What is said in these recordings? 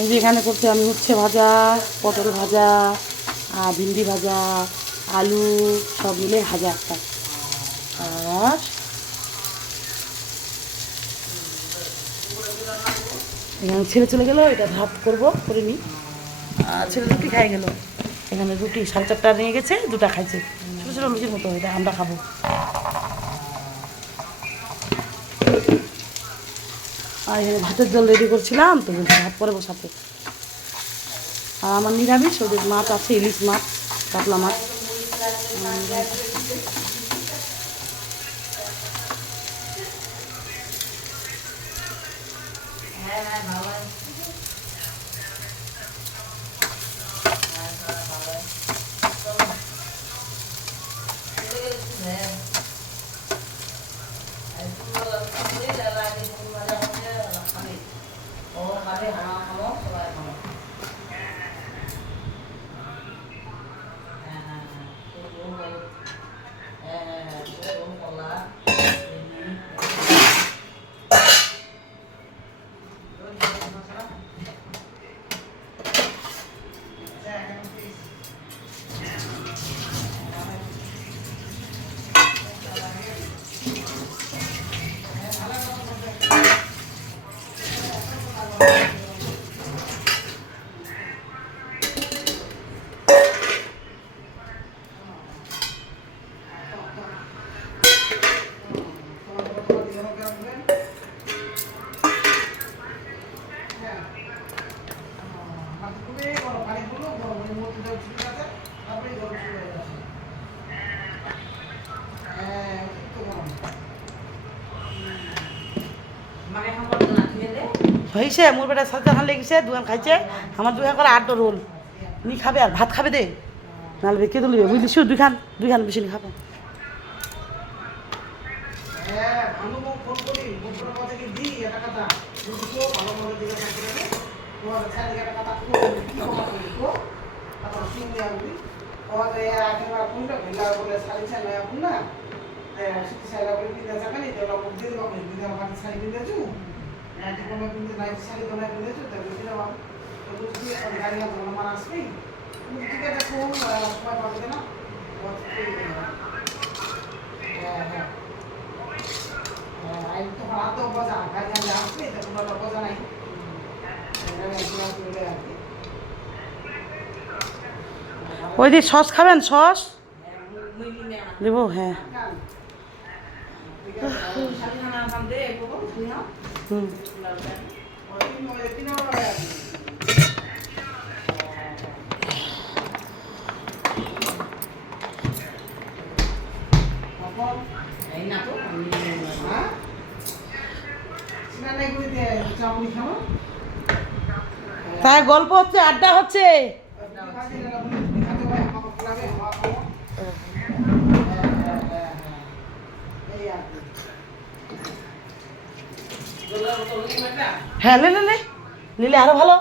এই যে এখানে করতে আমি উচ্ছে ভাজা, পটল ভাজা, ভিন্ডি ভাজা, আলু সব মিলে ভাজা একটা। আর এখানে ছেলে চলে গেলো, এটা ভাত করবো করে নিই। আর ছেলে রুটি খাই গেল। এখানে রুটি 4:30 নিয়ে গেছে, 2টা খাইছে, ছোটো ছোটো লুচির মতো, এটা আমরা খাবো। আর এখানে ভাতের জল রেডি করছিলাম, তো বলছি ভাত পরে বসাতে। আর আমার নিরামিষ, ওদের মাছ আছে, ইলিশ মাছ, কাতলা মাছ। হয়েছে মোর বেটা সাথে খান লেগেছে, দুখান খাইছে, আমার দুখান করে 8 রোল নি খাবে। আর ভাত খাবে দে, নাহলে কে তুলবে বুঝলিস, দুইখান বেশি নি খাবে। ওই দিকে সস খাবেন, সস দেবো? হ্যাঁ হুম। তাই গল্প হচ্ছে, আড্ডা হচ্ছে। হ্যাঁ লে লে নিলে আরো ভালো।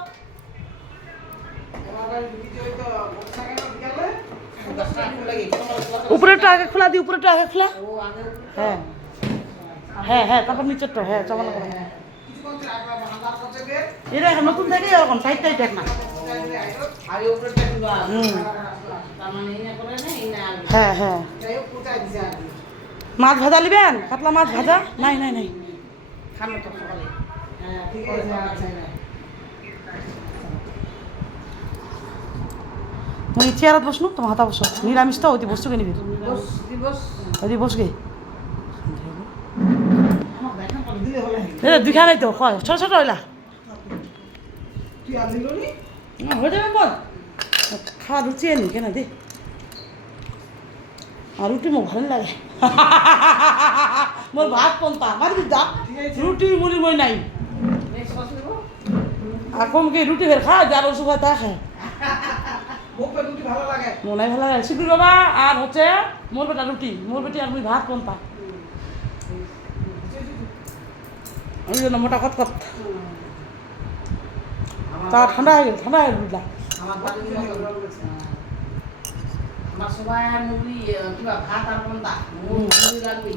উপরেরটা আগে খোলা দি, উপরেরটা আগে খোলা। হ্যাঁ হ্যাঁ হ্যাঁ, তারপর নিচেরটা। হ্যাঁ চাপানো করো। এটা এখন নতুন থেকে এরকম সাইডটাই দেখ না। হ্যাঁ হ্যাঁ, মাছ ভাজা নিবেন? কাতলা মাছ ভাজা? নাই নাই নাই, খানো তো সকালে। ওই চেয়ারত বসনু, তোমার হাতা বসো। নিরামিষ তো ওই বসছো কে নিবি? ওই বসগে দুইখানে তো হয়, ছোট ছোট হইলা হয়ে যাবে। বল খাওয়া রুচি নি কেন দে। আর রুটি মোক ভালো লাগে। মোর ভাত পন্তা মারি যা, রুটি মুড়ি মই নাই। আর কমকে রুটি ফের খায়, যার ওষুধ হয় তা খায়। মনে ভালো লাগে শিখুর বাবা। আর হচ্ছে মোর বেটা রুটি, মোর বেটি আর মুই ভাত পন্তা। ওই জন্য মোটা কত কত তা ঠান্ডা হয়ে গেল, ঠান্ডা হয়ে বুঝলা। আমার সবাই মুড়ি কিবা ভাত আর পন্তা মুড়ি লাগবে।